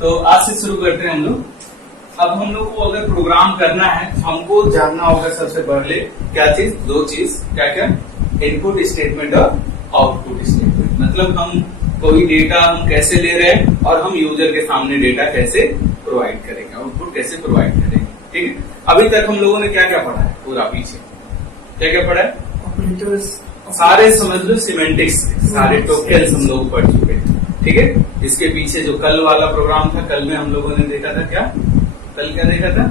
तो आज से शुरू करते हैं हम लोग। अब हम लोग को अगर प्रोग्राम करना है तो हमको जानना होगा सबसे पहले क्या चीज, दो चीज, क्या क्या, इनपुट स्टेटमेंट और आउटपुट स्टेटमेंट। मतलब हम कोई डेटा हम कैसे ले रहे हैं और हम यूजर के सामने डेटा कैसे प्रोवाइड करेंगे, आउटपुट कैसे प्रोवाइड करेंगे। ठीक है, अभी तक हम लोगों ने क्या क्या पढ़ा है पूरा पीछे, क्या क्या पढ़ा है, ऑपरेटर्स सारे समझ लो सिमेंटिक्स, सारे टोकन्स हम लोग पढ़ चुके हैं। ठीक है, इसके पीछे जो कल वाला प्रोग्राम था, कल में हम लोगों ने देखा था क्या, कल क्या देखा था,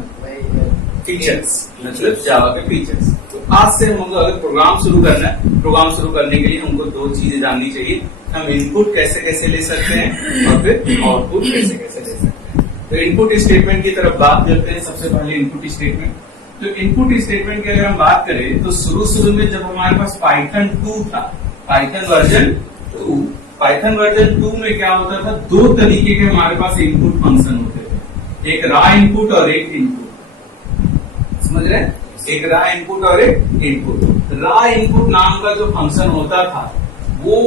फीचर्स, मतलब जावा के फीचर्स। तो आज से हम लोग अगर प्रोग्राम शुरू करना है, प्रोग्राम शुरू करने के लिए हमको दो चीजें जाननी चाहिए। हम इनपुट कैसे कैसे ले सकते हैं और फिर आउटपुट कैसे कैसे ले सकते हैं। तो इनपुट स्टेटमेंट की तरफ बात करते हैं। सबसे पहले इनपुट स्टेटमेंट। तो इनपुट स्टेटमेंट की अगर हम बात करें तो शुरू में जब हमारे पास पाइथन 2 था, पाइथन वर्जन 2, पाइथन वर्जन 2 में क्या होता था, दो तरीके के हमारे पास इनपुट फंक्शन होते थे, एक रा इनपुट और एक इनपुट। समझ रहे हैं, एक रा इनपुट और एक इनपुट। रा इनपुट नाम का जो फंक्शन होता था वो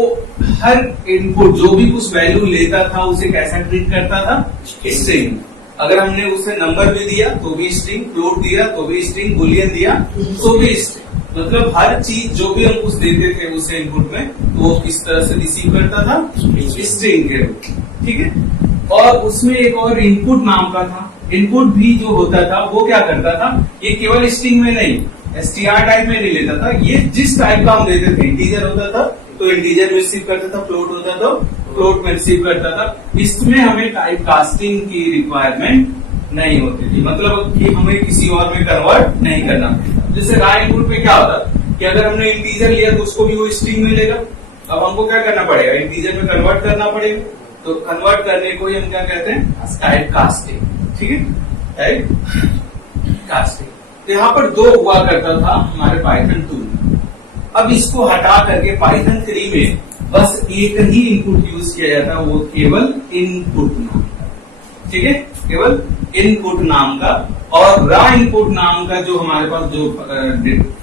हर इनपुट जो भी कुछ वैल्यू लेता था उसे कैसा ट्रीट करता था, स्ट्रिंग। अगर हमने उसे नंबर भी दिया तो भी स्ट्रिंग, फ्लोट दिया तो भी स्ट्रिंग, बुलियन दिया तो भी स्ट्रिंग। मतलब हर चीज जो भी हम कुछ देते थे उसे इनपुट में, तो वो किस तरह से रिसीव करता था, स्ट्रिंग के रूप में। ठीक है, और उसमें एक और इनपुट नाम का था। इनपुट भी जो होता था वो क्या करता था, ये केवल स्ट्रिंग में नहीं, एसटीआर टाइप में नहीं लेता था, ये जिस टाइप का हम देते थे, इंटीजर होता था तो इंटीजर में रिसीव करता था, फ्लोट होता था फ्लोट में रिसीव करता था। इसमें हमें टाइप कास्टिंग की रिक्वायरमेंट नहीं होती थी, मतलब कि हमें किसी और में कन्वर्ट नहीं करना पड़ता। जैसे रा इनपुट में क्या होता कि अगर हमने इंटीजर लिया तो उसको भी वो स्ट्रिंग में लेगा। अब हमको क्या करना पड़ेगा, इंटीजर में कन्वर्ट करना पड़ेगा। तो कन्वर्ट करने को ही हम क्या कहते हैं, टाइप कास्टिंग। ठीक है, टाइप कास्टिंग। तो यहाँ पर दो हुआ करता था हमारे पाइथन 2 में। अब इसको हटा करके पाइथन 3 में बस एक ही इनपुट यूज किया जाता है, वो केवल इनपुट नाम का। ठीक है, केवल इनपुट नाम का। और रा इनपुट नाम का जो हमारे पास जो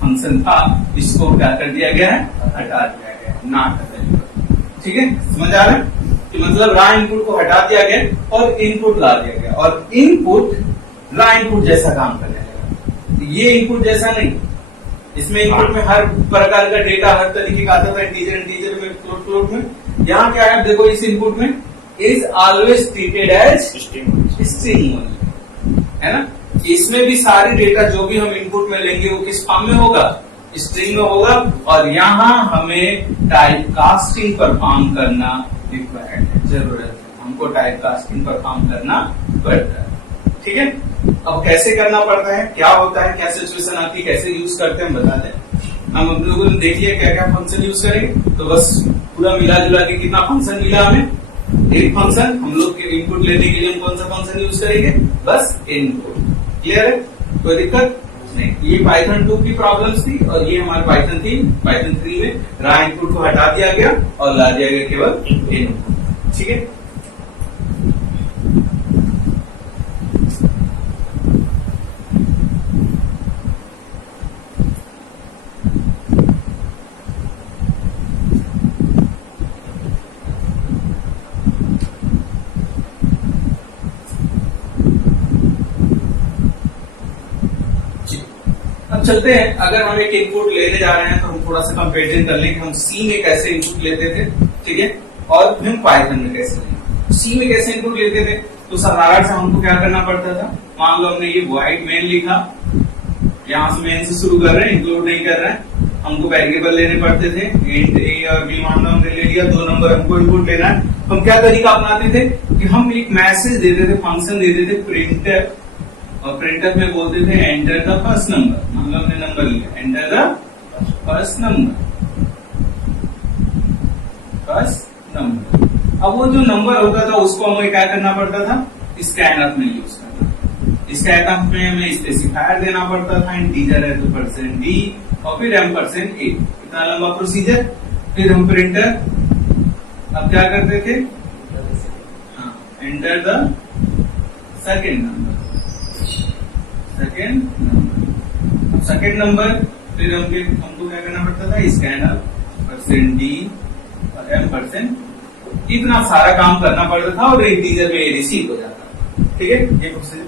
फंक्शन था, इसको क्या कर दिया गया है, हटा दिया गया है, नॉट अवेलेबल। ठीक है, समझ आ रहा है कि मतलब रा इनपुट को हटा दिया गया और इनपुट ला दिया गया, और इनपुट रा इनपुट जैसा काम करने लगा। ये इनपुट जैसा नहीं, इसमें इनपुट में हर प्रकार का डेटा हर तरीके का आता था, इंटीजर में, फ्लोट में। यहाँ क्या है देखो, इस इनपुट में is always treated as string, है ना। इसमें भी सारे डेटा जो भी हम इनपुट में लेंगे वो किस फॉर्म में होगा, स्ट्रिंग में होगा। और यहाँ हमें टाइप कास्टिंग परफॉर्म करना रिक्वायर्ड है, जरूरत है, हमको टाइप कास्टिंग परफॉर्म करना पड़ता है। ठीक है, अब कैसे करना पड़ता है, क्या होता है, क्या सिचुएशन आती है, कैसे यूज करते हैं, हम बताते हैं। हम अपने लोगों ने देख लिया क्या क्या फंक्शन यूज करेंगे, तो बस पूरा मिला जुला के कितना फंक्शन मिला हमें, एक फंक्शन। हम लोग के इनपुट लेने के लिए हम कौन सा फंक्शन यूज करेंगे, बस इनपुट। क्लियर है, कोई दिक्कत नहीं। ये पाइथन 2 की प्रॉब्लम्स थी और ये हमारे पाइथन 3 में रा इनपुट को हटा दिया गया और ला दिया गया केवल इनपुट। ठीक है, चलते हैं। अगर हम एक इनपुट लेने जा रहे हैं तो हम थोड़ा सा कंपेरिजन कर लें कि हम सी में कैसे इनपुट लेते थे, ठीक है, और फिर पाइथन में कैसे लेंगे। सी में कैसे इनपुट लेते थे, तो साधारण से हमको क्या करना पड़ता था, मान लो हमने ये वॉइड मेन लिखा, यहाँ से मेन से शुरू कर रहे हैं, इंक्लूड नहीं कर रहे हैं, हमको वेरिएबल लेने पड़ते थे, इंट ए और बी मान लो हमने ले लिया, 2 नंबर हमको इनपुट लेना है। हम क्या तरीका अपनाते थे कि हम एक मैसेज देते थे, फंक्शन देते थे प्रिंटर, और प्रिंटर में बोलते थे एंटर द फर्स्ट नंबर। मान लो हमने नंबर लिया, एंटर द फर्स्ट नंबर। अब वो जो नंबर होता था उसको हमें क्या करना पड़ता था, स्कैनफ में यूज करना। स्कैनफ में हमें स्पेसिफायर देना पड़ता था, इंटीजर है तो %d और फिर %a। इतना लंबा प्रोसीजर। फिर हम प्रिंटर अब क्या करते थे, enter the second number, second number. फिर हमको क्या करना पड़ता था, स्कैनर %d और %a। इतना सारा काम करना पड़ता था और इंटीजर में ये रिसीव हो जाता। ठीक है, ये प्रोसीजर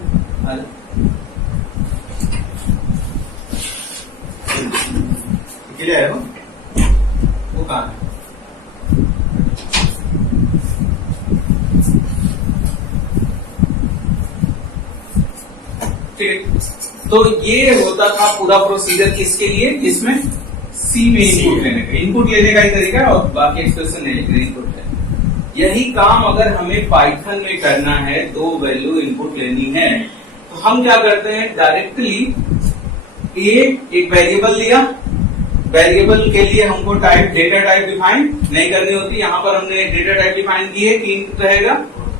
क्लियर है। वो कहाँ है? ठीक है, तो ये होता था पूरा प्रोसीजर किसके लिए, जिसमें सी में इनपुट लेने का, इनपुट लेने का ही तरीका और बाकी एक्सप्रेशन इनपुट है। यही काम अगर हमें पाइथन में करना है, 2 वैल्यू इनपुट लेनी है, तो हम क्या करते हैं, डायरेक्टली एक वेरिएबल लिया, वेरिएबल के लिए हमको डेटा टाइप डिफाइन नहीं करनी होती। यहाँ पर हमने डेटा टाइप डिफाइन की है कि इंट रहेगा,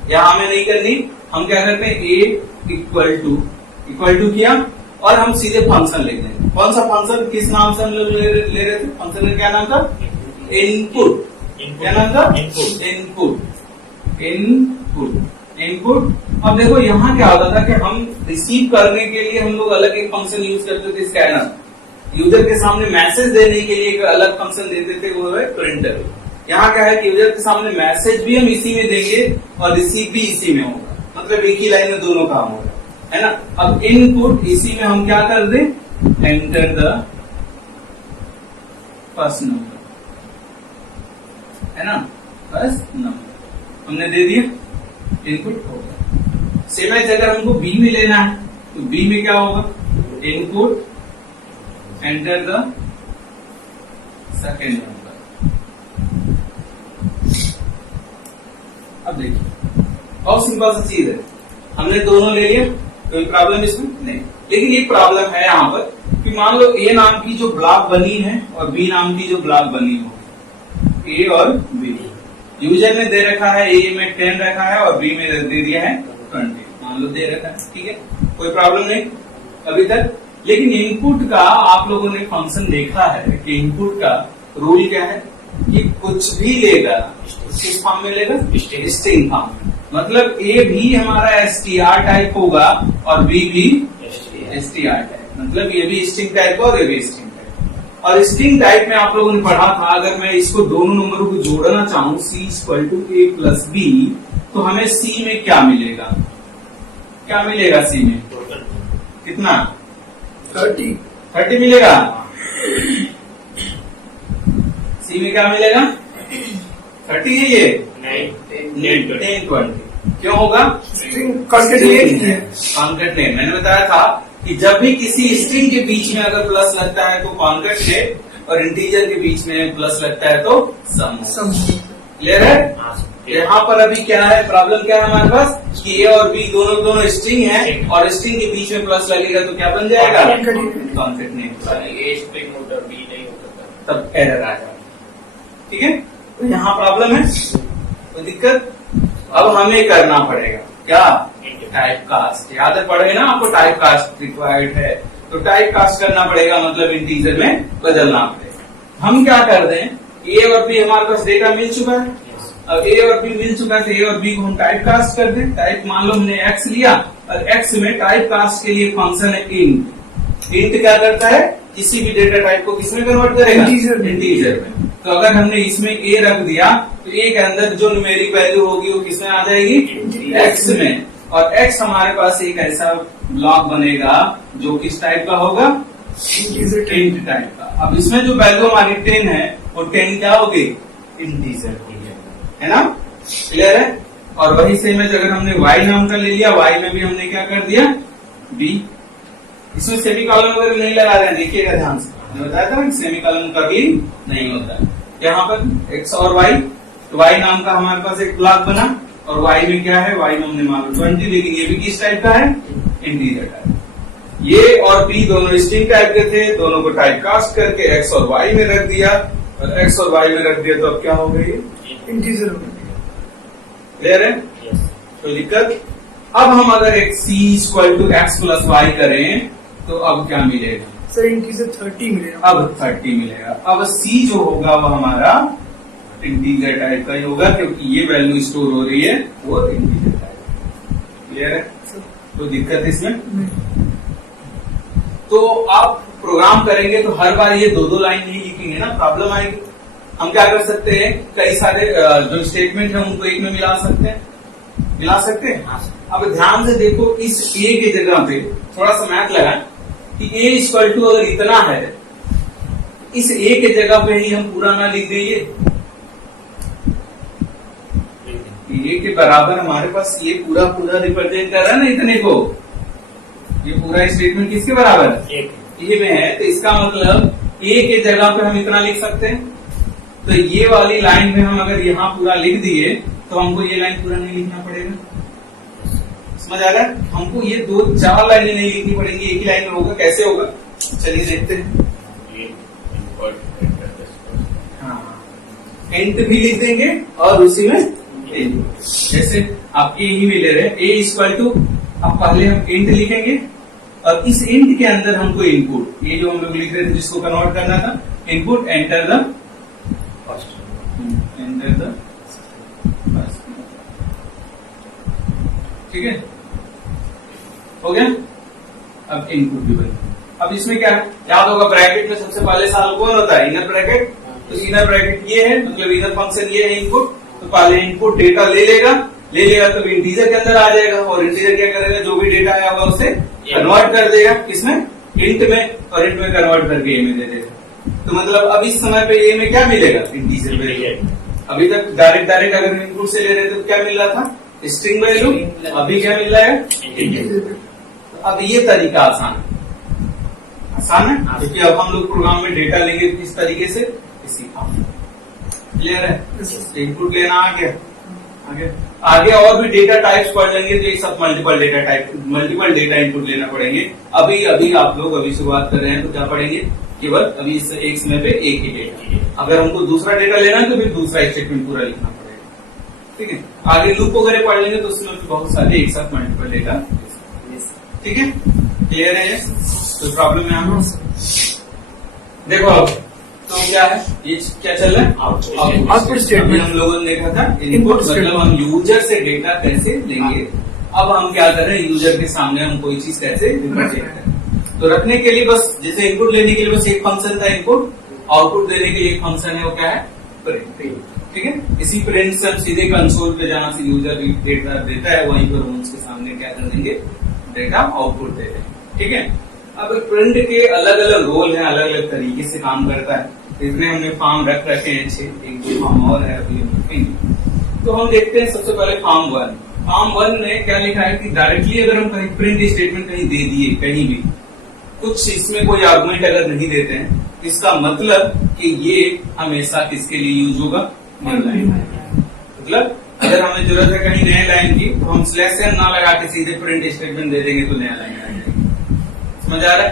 यहाँ हमें नहीं करनी। हम क्या करते हैं, ए इक्वल टू किया और हम सीधे फंक्शन लिख देंगे। कौन सा फंक्शन, किस नाम से हम लोग ले रहे थे, फंक्शन का क्या नाम था, इनपुट। क्या नाम था, इनपुट। अब देखो यहाँ क्या होता था कि हम रिसीव करने के लिए हम लोग अलग एक फंक्शन यूज करते थे, स्कैनर। यूजर के सामने मैसेज देने के लिए एक अलग फंक्शन देते थे, वो है प्रिंटर। यहाँ क्या है कि यूजर के सामने मैसेज भी हम इसी में देंगे और रिसीव भी इसी में होगा, मतलब एक ही लाइन में दोनों काम होगा, है ना। अब इनपुट इसी में हम क्या कर दें, एंटर द फर्स्ट नंबर, है ना, फर्स्ट नंबर हमने दे दिया, इनपुट हो गया। सेम एज अगर हमको बी में लेना है तो बी में क्या होगा, input enter the second number. अब देखिए बहुत सिंपल सा चीज है, हमने दोनों ले लिया, कोई प्रॉब्लम इसमें नहीं। लेकिन ये प्रॉब्लम है यहाँ पर कि मान लो ए नाम की जो ब्लॉक बनी है और बी नाम की जो ब्लॉक बनी हो, ए और बी, यूजर ने दे रखा है ए में 10 रखा है और बी में दे दिया है 20, मान लो दे रखा है, ठीक है, कोई प्रॉब्लम नहीं अभी तक। लेकिन इनपुट का आप लोगों ने फंक्शन देखा है कि इनपुट का रूल क्या है कि कुछ भी लेगा किस फॉर्म में लेगा, स्ट्रिंग फॉर्म में। मतलब ए भी हमारा एसटीआर टाइप होगा और बी भी एसटीआर टाइप, मतलब ये भी स्ट्रिंग टाइप और ये भी स्ट्रिंग टाइप। और स्ट्रिंग टाइप में आप लोगों ने पढ़ा था, अगर मैं इसको दोनों नंबरों को जोड़ना चाहूं C equal to A plus B, तो हमें सी में क्या मिलेगा, क्या मिलेगा सी में, कितना 30 मिलेगा। सी में क्या मिलेगा, 30 है ये, नहीं 10 20 क्यों होगा, कॉन्केटनेट। मैंने बताया था कि जब भी किसी स्ट्रिंग के बीच में अगर प्लस लगता है तो कॉन्केटनेट और इंटीजर के बीच में प्लस लगता है तो सम। क्लियर है। यहाँ पर अभी क्या है, प्रॉब्लम क्या है हमारे पास कि ए और बी दोनों स्ट्रिंग है और स्ट्रिंग के बीच में प्लस लगेगा तो क्या बन जाएगा, कॉन्केटनेट। ए स्ट्रिंग होता बी नहीं होता तब एरर आ जाएगा, ठीक है। तो यहाँ प्रॉब्लम है, तो दिक्कत अब हमें करना पड़ेगा क्या, टाइप कास्ट। याद पड़े ना आपको, टाइप कास्ट रिक्वायर्ड है, तो टाइप कास्ट करना पड़ेगा, मतलब इंटीजर में बदलना पड़ेगा। हम क्या कर दें, ए और बी हमारे पास डेटा मिल चुका है, अब ए और बी मिल चुका है तो ए और बी को हम टाइप कास्ट कर दें। टाइप मान लो हमने एक्स लिया और एक्स में टाइप कास्ट के लिए फंक्शन है इंट। इंट क्या करता है, किसी भी डेटा टाइप को किसमें कन्वर्ट करेगा, इंटीजर में। तो अगर हमने इसमें ए रख दिया तो ए के अंदर जो न्यूमेरिक वैल्यू होगी वो किसमें आ जाएगी, एक्स में। और एक्स हमारे पास एक ऐसा ब्लॉक बनेगा जो किस टाइप का होगा, इंट टाइप का। अब इसमें जो वैल्यू हमारी 10 है वो 10 क्या होगी, इंटीजर होगी, है ना, क्लियर है। और वही सेम है, अगर हमने y नाम का ले लिया, y में भी हमने क्या कर दिया b। इसमें सेमीकोलन वगैरह नहीं लगा रहे हैं, देखिएगा ध्यान से, मैंने बताया था सेमीकोलन कभी नहीं होता है। यहाँ पर x और y, तो y नाम का हमारे पास एक ब्लॉक बना और y में क्या है, y में हमने मान लो 20, लेकिन ये भी किस टाइप का है, इंटीजर टाइप। ये और b दोनों स्ट्रिंग टाइप के थे, दोनों को टाइप कास्ट करके x और y में रख दिया, और x और y में रख दिया तो अब क्या हो गई, इंटीजर हो गया। क्लियर है, कोई दिक्कत। अब हम अगर एक c equal to x plus y करें तो अब क्या मिलेगा, सर इंटीजर 30 मिलेगा, अब 30 मिलेगा। अब c जो होगा वो हमारा इंटीजर टाइप का ही होगा, क्योंकि ये वैल्यू स्टोर हो रही है वो इंटीजर टाइप। क्लियर है, तो दिक्कत इसमें। तो आप प्रोग्राम करेंगे तो हर बार ये 2-2 लाइन नहीं लिखेंगे ना, प्रॉब्लम आएगी। हम क्या कर सकते हैं, कई सारे जो स्टेटमेंट है उनको एक में मिला सकते हैं। अब ध्यान से देखो, इस ए की जगह पे थोड़ा सा मैथ लगा कि ए इक्वल टू अगर इतना है, इस ए के जगह पे ही हम पूरा ना लिख देंगे, ए के बराबर हमारे पास ये पूरा रिप्रेजेंट कर रहा है ना इतने को, ये पूरा स्टेटमेंट किसके बराबर है, ए में है। तो इसका मतलब ए के जगह पे हम इतना लिख सकते हैं। तो ये वाली लाइन में हम अगर यहाँ पूरा लिख दिए तो हमको ये लाइन पूरा नहीं लिखना पड़ेगा। समझ आ रहा है? हमको ये 2-4 लाइनें नहीं लिखनी पड़ेंगी, एक ही लाइन में होगा। कैसे होगा, चलिए देखते हैं। हाँ, एंड भी लिख देंगे और उसी में जैसे आप ए ही ले रहे हैं, ए इक्वल टू, अब पहले हम इंट लिखेंगे और इस इंट के अंदर हमको इनपुट, ये जो हम लोग लिख रहे थे जिसको कन्वर्ट करना था, इनपुट एंटर द फर्स्ट, ठीक है, हो गया। अब इनपुट भी बन, अब इसमें क्या है, याद होगा ब्रैकेट में सबसे पहले साल कौन होता है, इनर ब्रैकेट। तो इनर ब्रैकेट ये है, मतलब इनर फंक्शन ये है इनपुट। तो पहले इनपुट डेटा ले लेगा तो इंटीजर के अंदर आ जाएगा और इंटीजर क्या करेगा, जो भी डेटा आया होगा उसे कन्वर्ट कर देगा किसमें, इंट में, और इंट में कन्वर्ट करके ए में दे देगा। तो मतलब अब इस समय पे ए में क्या मिलेगा, इंटीजर वैल्यू। अभी तक डायरेक्ट अगर इनपुट से ले रहे थे तो क्या मिल रहा था, स्ट्रिंग वैल्यू। अभी क्या मिल रहा है, इंटीजर। अब ये तरीका आसान है क्योंकि अब हम लोग प्रोग्राम में डेटा लेंगे किस तरीके से, इसी क्लियर है। इनपुट लेना आगे और भी डेटा टाइप्स पढ़ लेंगे तो ये सब मल्टीपल डेटा इनपुट लेना पड़ेंगे। अभी आप लोग अभी शुरुआत कर रहे हैं तो क्या पढ़ेंगे, केवल अभी इस एक समय पे एक ही डेटा। अगर हमको दूसरा डेटा लेना है तो फिर दूसरा स्टेटमेंट पूरा लिखना पड़ेगा, ठीक है। आगे लूप वगैरह पढ़ लेंगे तो उसमें बहुत सारे एक साथ मल्टीपल डेटा, ठीक है, क्लियर है। तो प्रॉब्लम है हम देखो। अब तो क्या है, ये क्या चल रहा है, आउटपुट स्टेटमेंट। हम लोगों ने देखा था इनपुट, मतलब हम यूजर से डेटा कैसे लेंगे। अब हम क्या कर रहे हैं, यूजर के सामने हम कोई चीज कैसे रिप्रेजेंट करें। तो रखने के लिए बस, जैसे इनपुट लेने के लिए बस एक फंक्शन था इनपुट, आउटपुट देने के लिए एक फंक्शन है, वो क्या है, प्रिंट, ठीक है। इसी प्रिंट से हम सीधे कंसोल पे जहां से यूजर डेटा देता है वहीं पर हम उसके सामने क्या कर देंगे, डेटा आउटपुट दे देंगे, ठीक है। अब प्रिंट के अलग अलग रोल हैं, अलग अलग तरीके से काम करता है। इसमें हमने फॉर्म रख रखे हैं अच्छे, एक दो फॉर्म और है अभी हम लिखेंगे। तो हम देखते हैं सबसे पहले फॉर्म वन में क्या लिखा है कि डायरेक्टली अगर हम कहीं प्रिंट स्टेटमेंट कहीं दे दिए, कहीं भी कुछ इसमें कोई आर्गुमेंट अगर नहीं देते हैं, इसका मतलब कि ये हमेशा किसके लिए यूज होगा, न्यू लाइन। मतलब अगर हमें जरूरत है कहीं नए लाइन की तो हम स्लैश एन ना लगा के सीधे प्रिंट स्टेटमेंट दे देंगे तो नया लाइन आ जाएगी। समझ आ रहा है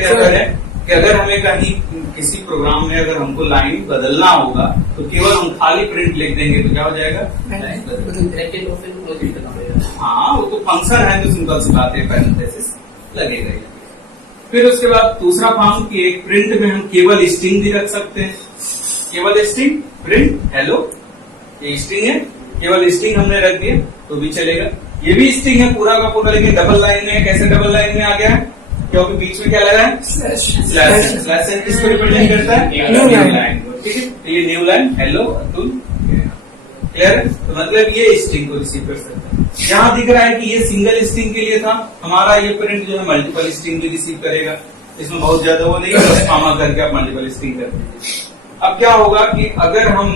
क्या कर रहे हैं कि अगर हमें कहीं किसी प्रोग्राम में अगर हमको लाइन बदलना होगा तो केवल हम खाली प्रिंट लिख देंगे तो क्या हो जाएगा, हाँ, वो तो फंक्शन है तो सिंपल सी बात है, पैरेंथेसिस लगेगा। फिर उसके बाद दूसरा फॉर्म की एक प्रिंट में हम केवल स्ट्रिंग भी रख सकते हैं, केवल स्ट्रिंग, प्रिंट हेलो, ये स्ट्रिंग है, केवल स्ट्रिंग हमने रख दिया तो भी चलेगा। ये भी स्ट्रिंग है पूरा का पूरा, लेकिन डबल लाइन में। कैसे डबल लाइन में आ गया है, क्योंकि बीच में क्या लगा है, स्लैश एन किसको रिप्रेजेंट करता है, न्यू लाइन को, ठीक है। ये new line hello Atul, clear है। तो मतलब ये स्ट्रिंग को रिसीव कर सकता है। यहाँ दिख रहा है कि ये सिंगल स्ट्रिंग के लिए था, हमारा ये प्रिंट जो है मल्टीपल स्ट्रिंग भी रिसीव करेगा। इसमें बहुत ज्यादा वो नहीं है, बस कॉमा करके आप मल्टीपल स्ट्रिंग कर दीजिए। अब क्या होगा कि अगर हम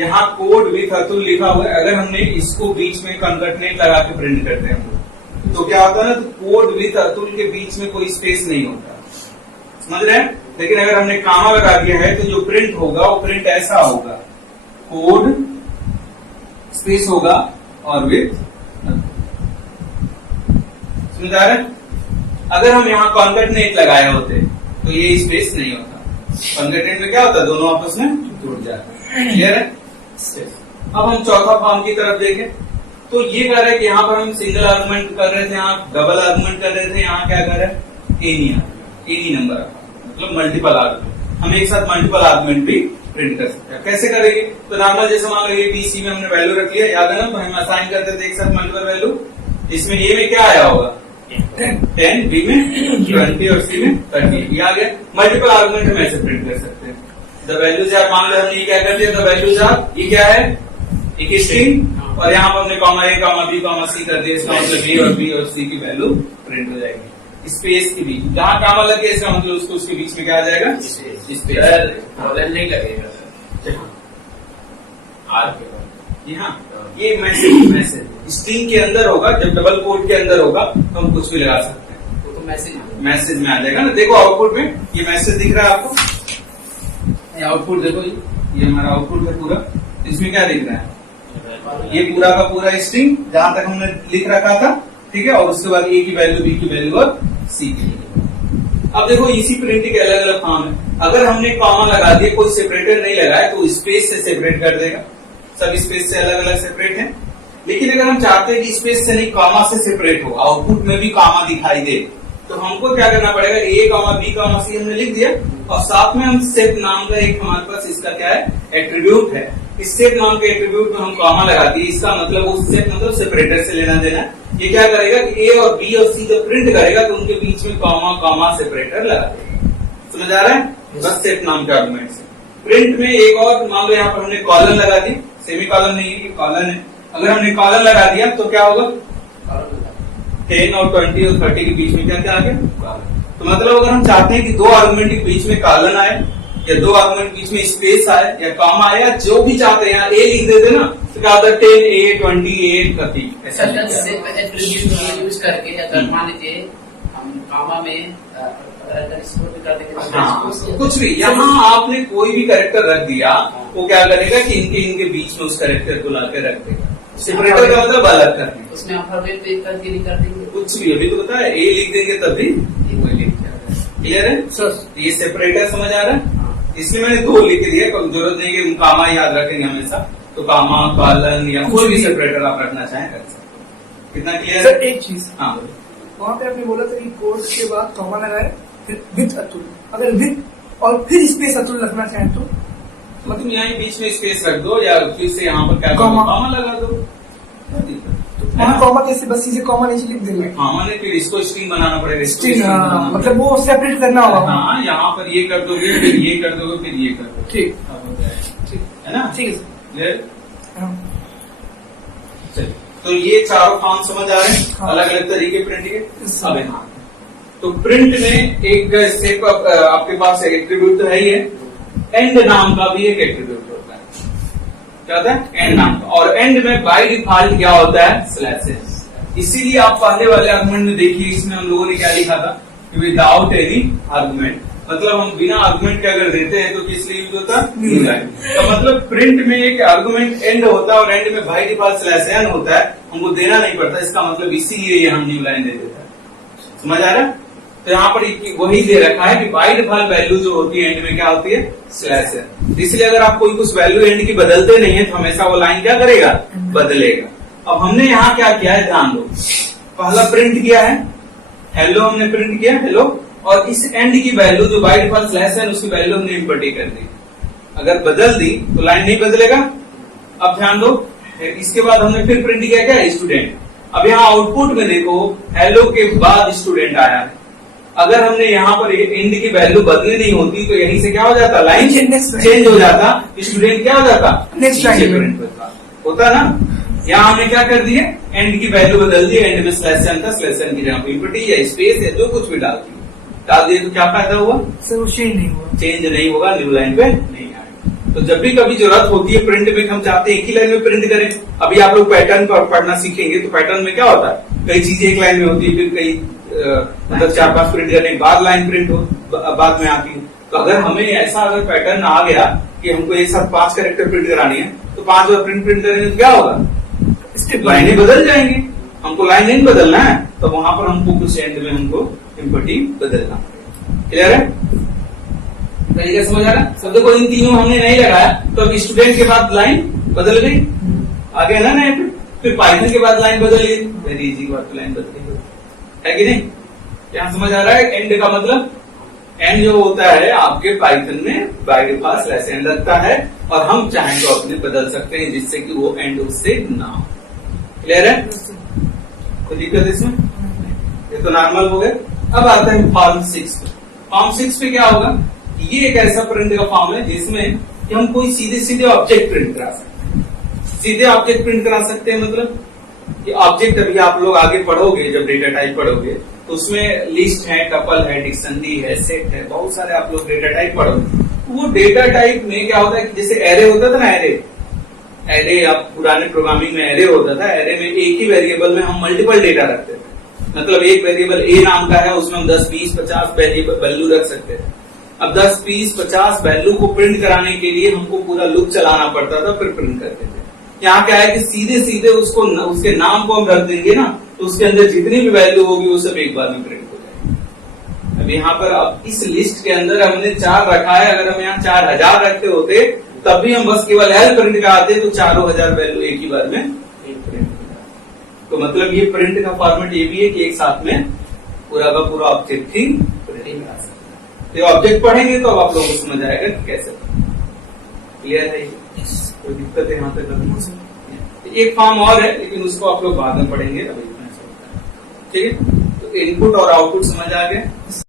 यहाँ कोड विथ अतुल लिखा हुआ है, अगर हमने इसको बीच में कंकर्टनेट लगा के प्रिंट करते हैं तो क्या होता है ना, तो कोड विथ अतुल के बीच में कोई स्पेस नहीं होता, समझ रहे हैं। लेकिन अगर हमने कामा लगा दिया है तो जो प्रिंट होगा वो प्रिंट ऐसा होगा, कोड स्पेस होगा और विथ, समझ आ रहा है। अगर हम यहाँ कॉन्कर्टनेट लगाए होते तो ये स्पेस नहीं होता। कॉन्कर्टनेट में क्या होता है, दोनों आपस में जुड़ जाते हैं, क्लियर है। अब हम चौथा फॉर्म की तरफ देखें तो ये कह रहा है कि यहाँ पर हम सिंगल आर्गुमेंट कर रहे थे, यहाँ डबल आर्गुमेंट कर रहे थे, यहाँ क्या कर रहा है, एनी नंबर, मतलब मल्टीपल आर्गुमेंट। हम एक साथ मल्टीपल आर्गुमेंट भी प्रिंट कर सकते हैं। कैसे करेंगे, तो नॉर्मल जैसे मान लो ए बी सी में हमने वैल्यू रख लिया, याद है ना, तो हम असाइन करते थे एक साथ मल्टीपल वैल्यू। इसमें ए में क्या आया होगा, 10, बी में 20 और सी में 30, ये आ गया। मल्टीपल आर्गुमेंट हम ऐसे प्रिंट कर सकते हैं। द वैल्यूज आर, मान लो हमने ये क्या कर दिया, द वैल्यूज आर, ये क्या है, एक स्ट्रिंग, और यहाँ पर हमने कॉमा ए कॉमा बी कॉमा सी कर दिया, इसका मतलब ए और बी और सी की वैल्यू प्रिंट हो जाएगी। स्पेस के बीच जहाँ कॉमा लगे इसका मतलब उसको उसके बीच में क्या आ जाएगा, स्पेस नहीं लगेगा आर के बाद। यहाँ ये मैसेज स्ट्रिंग के अंदर होगा, जब डबल कोट के अंदर होगा तो हम कुछ भी लगा सकते हैं, वो तो मैसेज में आ जाएगा ना। देखो आउटपुट में ये मैसेज दिख रहा है आपको, आउटपुट देखो, ये हमारा आउटपुट है पूरा, इसमें क्या दिख रहा है, ये पूरा का पूरा स्ट्रिंग जहां तक हमने लिख रखा था, ठीक है, और उसके बाद ए की वैल्यू, बी की वैल्यू और सी की। अब देखो इसी प्रिंटिंग के अलग अलग फॉर्म है। अगर हमने कॉमा लगा दिया, कोई सेपरेटर नहीं लगाया, तो स्पेस से सेपरेट कर देगा, सब स्पेस से अलग अलग सेपरेट है। लेकिन अगर हम चाहते हैं कि स्पेस से नहीं कॉमा से सेपरेट हो, आउटपुट में भी कॉमा दिखाई दे, तो हमको क्या करना पड़ेगा, ए कॉमा बी कॉमा सी हमने लिख दिया, और साथ में हम सेप नाम का एक हमारे पास इसका क्या है, एट्रीब्यूट है। इस सेप नाम के एट्रीब्यूट में हम कॉमा लगा दिए, इसका मतलब उस सेप मतलब सेपरेटर से लेना देना। ये क्या करेगा कि ए और बी और सी जब प्रिंट करेगा तो उनके बीच में कॉमा कॉमा सेपरेटर लगा देगा। समझ आ रहा है, बस सेप नाम के आर्गुमेंट से। प्रिंट में एक और मान लो, यहाँ पर हमने कॉलन लगा दी, सेमी कॉलन नहीं है, कॉलन है। अगर हमने कॉलन लगा दिया तो क्या होगा, 10 और 20 और 30 के बीच में क्या क्या आ गया, तो मतलब अगर हम चाहते हैं कि दो आर्गुमेंट के बीच में कॉलन आए, या दो आर्गुमेंट के बीच में स्पेस आए, या कॉमा आए, या जो भी चाहते हैं, यहाँ ए लिख देते ना, तो क्या होता है 10 A 20 A 30 ऐसा यूज करके, अगर मान लीजिए हम कॉमा में कुछ भी, यहाँ आपने कोई भी कैरेक्टर रख दिया, वो क्या करेगा कि इनके बीच में उस कैरेक्टर को लाके रख देगा। सेपरेटर का मतलब अलग करने, उसमें अल्फाबेट पे करके नहीं कर देंगे कुछ भी। अभी तो पता है ए लिख देंगे तब भी क्लियर है सर, ये सेपरेटर समझ आ रहा है। इसलिए मैंने दो लिख दिया, जरूरत नहीं कि कामा याद रखेंगे हमेशा, तो कामा कॉलन या कोई भी सेपरेटर आप रखना चाहें कर सकते। कितना क्लियर है? एक चीज, हाँ, वहाँ पे आपने बोला था कि कोर्स के बाद कॉमा लगाए, फिर विथ अतुल, अगर विथ और फिर स्पेस अतुल रखना चाहें तो मतलब यहाँ बीच में स्पेस रख दो, या फिर से यहाँ पर क्या कॉमा लगा दो, वहाँ कॉमा कैसे, बस सीधे कॉमा नीचे लिख देंगे। कॉमा ने फिर इसको स्ट्रिंग बनाना पड़ेगा, स्ट्रिंग, मतलब वो सेपरेट करना होगा। हाँ, यहाँ पर ये कर दोगे, फिर ये कर दोगे, फिर ये कर दोगे, ठीक ठीक है ना, ठीक है। चलिए, तो ये चारों फॉर्म समझ आ रहे हैं, हाँ। अलग अलग तरीके प्रिंट के। अब यहाँ तो प्रिंट में एक स्टेप आपके पास एट्रीब्यूट तो है ही है, एंड नाम का भी एक एट्रीब्यूट होता है। क्या होता है? एंड नाम का। और एंड में बाय डिफॉल्ट क्या होता है? स्लैशेस। इसीलिए आप पहले वाले आर्गुमेंट में देखिए, इसमें हम लोगों ने क्या लिखा था कि विदाउट एनी आर्गुमेंट, मतलब हम बिना आर्गुमेंट के अगर देते हैं तो किस लिए यूज होता है? New line. तो मतलब प्रिंट में एक आर्गुमेंट एंड होता है और एंड में बाय डिफॉल्ट स्लैश एन होता है, हमको देना नहीं पड़ता। इसका मतलब इसीलिए हम न्यू लाइन दे देता है। समझ आ रहा है? तो यहाँ पर वही दे रखा है कि बाय डिफॉल्ट वैल्यू जो होती है एंड में क्या होती है? Slash n. इसलिए अगर आप कोई कुछ वैल्यू एंड की बदलते नहीं है तो हमेशा वो लाइन क्या करेगा? बदलेगा। अब हमने यहाँ क्या किया है ध्यान दो, पहला प्रिंट किया है हेलो, हमने प्रिंट किया हेलो, और इस एंड की वैल्यू जो बाय डिफॉल्ट स्लैश है उसकी वैल्यू हमने इम्पोर्ट कर दी। अगर बदल दी तो लाइन नहीं बदलेगा। अब ध्यान दो, इसके बाद हमने फिर प्रिंट किया क्या? स्टूडेंट। अब यहाँ आउटपुट में देखो हेलो के बाद स्टूडेंट आया है। अगर हमने यहाँ पर एंड की वैल्यू बदली नहीं होती तो यहीं से क्या हो जाता? लाइन चेंज हो जाता, स्टूडेंट क्या हो जाता? नेक्स्ट लाइन प्रिंट होता ना। यहाँ हमने क्या कर दिया? एंड की वैल्यू बदल दी, एंड में स्लैश एन था, स्लैश एन की जगह इम्पोर्टी या स्पेस या जो कुछ भी डाल दिए तो क्या फायदा हुआ? सर चेंज नहीं हुआ, चेंज नहीं होगा, न्यू लाइन पे नहीं आएगा। तो जब भी कभी जरूरत होती है प्रिंट में, हम चाहते हैं एक ही लाइन में प्रिंट करें। अभी आप लोग पैटर्न पढ़ना सीखेंगे तो पैटर्न में क्या होता है? कई चीजें एक लाइन में होती है, फिर कई मतलब 4-5 प्रिंट करने के बाद लाइन प्रिंट हो बाद में आती है। तो अगर हमें ऐसा अगर पैटर्न आ गया कि हमको एक साथ 5 कैरेक्टर प्रिंट करानी है तो 5 बार प्रिंट करेंगे तो क्या होगा? लाइनें बदल जाएंगी। हमको लाइन नहीं बदलना है तो वहां पर हमको कुछ एंड में हमको इम्पोर्टी बदलना पड़ेगा। क्लियर है? तरीका समझ आ रहा है? सब देखो इन तीनों हमने नहीं लगाया तो अब स्टूडेंट के बाद लाइन बदल गई, आगे ना नहीं, फिर पाइथन के बाद लाइन बदल गई, वेरी इजी की बात, लाइन बदल गई है कि नहीं? यहाँ समझ आ रहा है? एंड का मतलब एंड जो होता है आपके पाइथन में बाय डिफॉल्ट स्लैश एंड लगता है, और हम चाहें तो अपने बदल सकते हैं जिससे कि वो एंड उससे ना हो। क्लियर है? कोई दिक्कत इसमें? ये तो नॉर्मल हो गए। अब आता है फॉर्म 6 पे। फॉर्म 6 पे क्या होगा ये एक ऐसा प्रिंट का फॉर्म है जिसमें कि हम कोई सीधे सीधे ऑब्जेक्ट प्रिंट करा सकते हैं। सीधे ऑब्जेक्ट प्रिंट करा सकते हैं मतलब कि ऑब्जेक्ट अभी आप लोग आगे पढ़ोगे, जब डेटा टाइप पढ़ोगे तो उसमें लिस्ट है, टपल है, डिक्शनरी है, सेट है, बहुत सारे आप लोग डेटा टाइप पढ़ोगे। वो डेटा टाइप में क्या होता है कि जैसे एरे होता था ना, एरे आप पुराने प्रोग्रामिंग में एरे होता था। एरे में एक ही वेरिएबल में हम मल्टीपल डेटा रखते थे। मतलब एक वेरिएबल ए नाम का है, उसमें हम 10, 20, 50 वैल्यू रख सकते थे। अब 10, 20, 50 वैल्यू को प्रिंट कराने के लिए हमको पूरा लूप चलाना पड़ता था, फिर प्रिंट करते थे। यहाँ क्या है कि सीधे सीधे उसको उसके नाम को हम रख देंगे ना, तो उसके अंदर जितनी भी वैल्यू होगी वो सब एक बार में प्रिंट हो जाएगी। अब यहाँ पर अब इस लिस्ट के अंदर हमने 4 रखा है, अगर हम यहाँ 4000 रखते होते तब भी हम बस केवल एल प्रिंट कराते तो 4000 वैल्यू एक ही बार में प्रिंट हो जाए। तो मतलब ये प्रिंट का फॉर्मेट ये भी है कि एक साथ में पूरा का पूरा ऑब्जेक्ट ही प्रिंट आ सकता है। तो ऑब्जेक्ट पढ़ेंगे तो अब आप लोगों को समझ आएगा कि कैसे क्लियर है। कोई दिक्कत है यहाँ तक? एक फॉर्म और है लेकिन उसको आप लोग बाद में पढ़ेंगे, अभी इतना ठीक है। तो इनपुट और आउटपुट समझ आ गया।